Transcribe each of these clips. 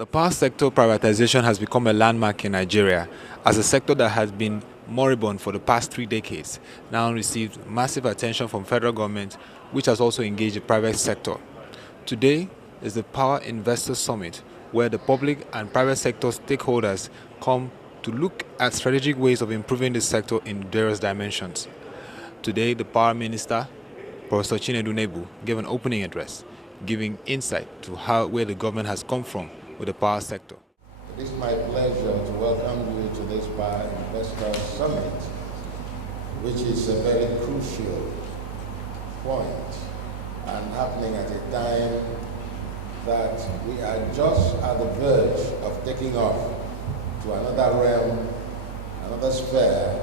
The power sector privatization has become a landmark in Nigeria as a sector that has been moribund for the past 3 decades now receives massive attention from federal government, which has also engaged the private sector. Today is the Power Investors Summit, where the public and private sector stakeholders come to look at strategic ways of improving this sector in various dimensions. Today, the Power Minister, Prof Chinedu Nebo, gave an opening address, giving insight to where the government has come from with the power sector. It is my pleasure to welcome you to this Power Investors Summit, which is a very crucial point and happening at a time that we are just at the verge of taking off to another realm, another sphere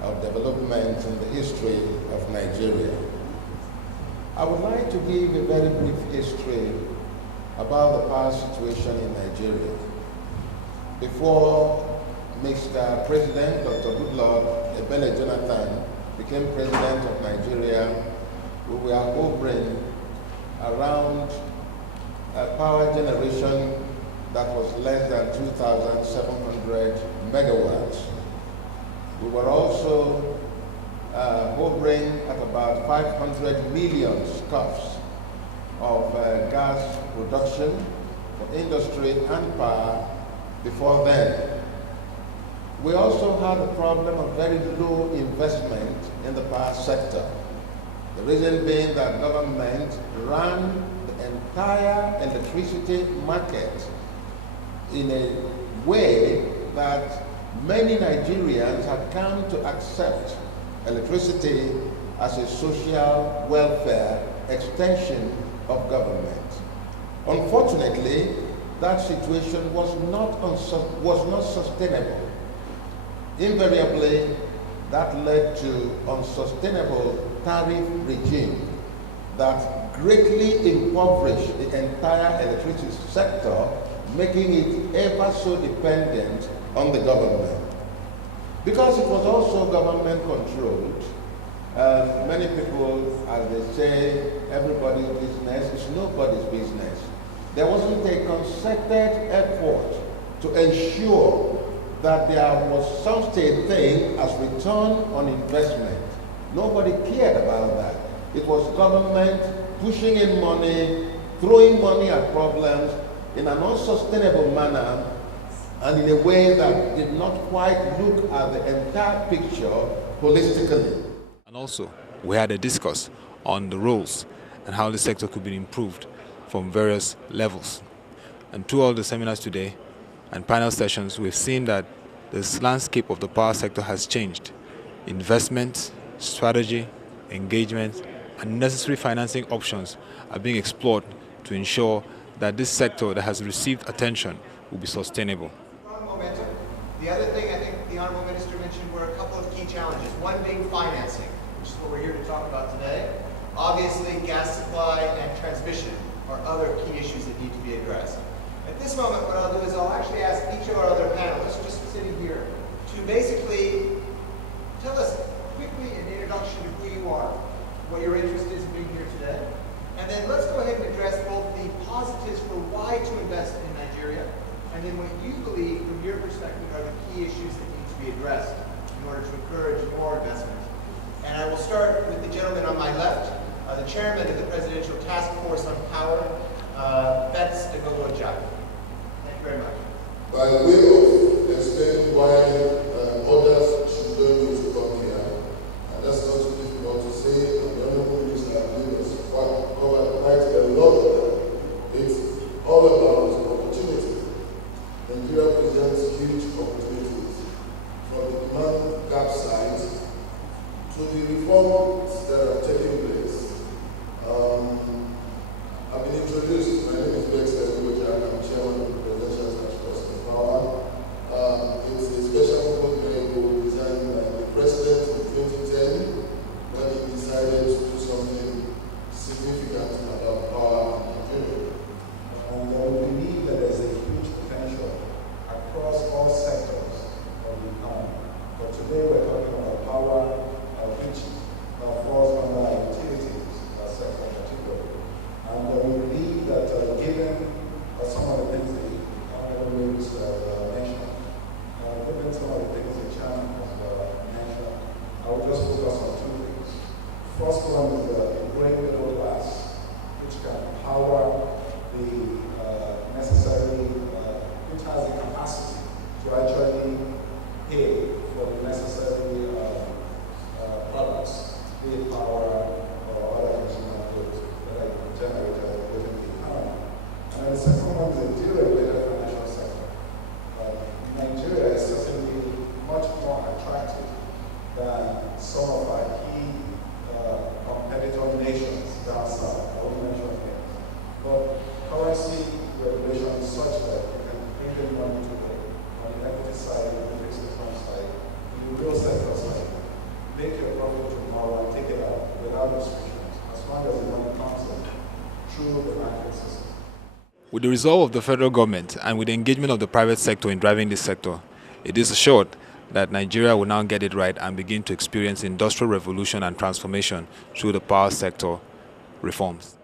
of development in the history of Nigeria. I would like to give a very brief history about the power situation in Nigeria. Before Mr. President Dr. Goodluck Ebele Jonathan became President of Nigeria, we were hovering around a power generation that was less than 2,700 megawatts. We were also hovering at about 500 million scops of gas production for industry and power before then. We also had a problem of very low investment in the power sector. The reason being that government ran the entire electricity market in a way that many Nigerians had come to accept electricity as a social welfare extension of government. Unfortunately, that situation was not sustainable. Invariably, that led to unsustainable tariff regime that greatly impoverished the entire electricity sector, making it ever so dependent on the government. Because it was also government controlled, many people, as they say, everybody's business is nobody's business. There wasn't a concerted effort to ensure that there was such a thing as return on investment. Nobody cared about that. It was government pushing in money, throwing money at problems in an unsustainable manner and in a way that did not quite look at the entire picture holistically. And also, we had a discourse on the roles and how the sector could be improved from various levels. And through all the seminars today and panel sessions, we've seen that this landscape of the power sector has changed. Investment, strategy, engagement, and necessary financing options are being explored to ensure that this sector that has received attention will be sustainable. Momentum. The other thing I think the Honorable Minister mentioned were a couple of key challenges. One being financing, which is what we're here to talk about today. Obviously, gas supply and transmission are other key issues that need to be addressed. At this moment, what I'll do is I'll actually ask each of our other panelists, just sitting here, to basically tell us quickly an introduction to who you are, what your interest is in being here today, and then let's go ahead and address both the positives for why to invest in Nigeria, and then what you believe, from your perspective, are the key issues that need to be addressed in order to encourage more investment. And I will start with the gentleman on my left, the chairman of the Presidential Task Force on Power, Beks Dagogo-Jack. Thank you very much. By way of explaining why others should join you to come here, and that's not too difficult to say, and the Honorable Minister has covered quite a lot of them. It's all about opportunity. Nigeria presents huge opportunities, from the demand gap side to the reforms that are taking place. I've been introduced. My name is Beks Dagogo-Jack. I'm chairman of the Presidential Task Force on Power. It's a special program designed by the President in 2010 when he decided to do something significant about power in Nigeria. And we believe that there's a huge potential across all sectors of the economy. But today we're talking about power, which falls under our utilities sector in particular. And we believe that given some of the things that first one is the growing middle class, which can power the necessary, which has the capacity to actually pay for the necessary products, be it power or other consumer goods that are generated within the economy. And then the second one is the deregulated financial sector. Nigeria is certainly much more attractive than some of our key competitor nations down south. I won't mention names. But currency regulation is such that you can bring in money today on the equity side, on the fixed income side, on the real sector side. Make your profit tomorrow and take it out without restrictions, as long as the money comes in through the banking system. With the resolve of the federal government and with the engagement of the private sector in driving this sector, it is assured that Nigeria will now get it right and begin to experience industrial revolution and transformation through the power sector reforms.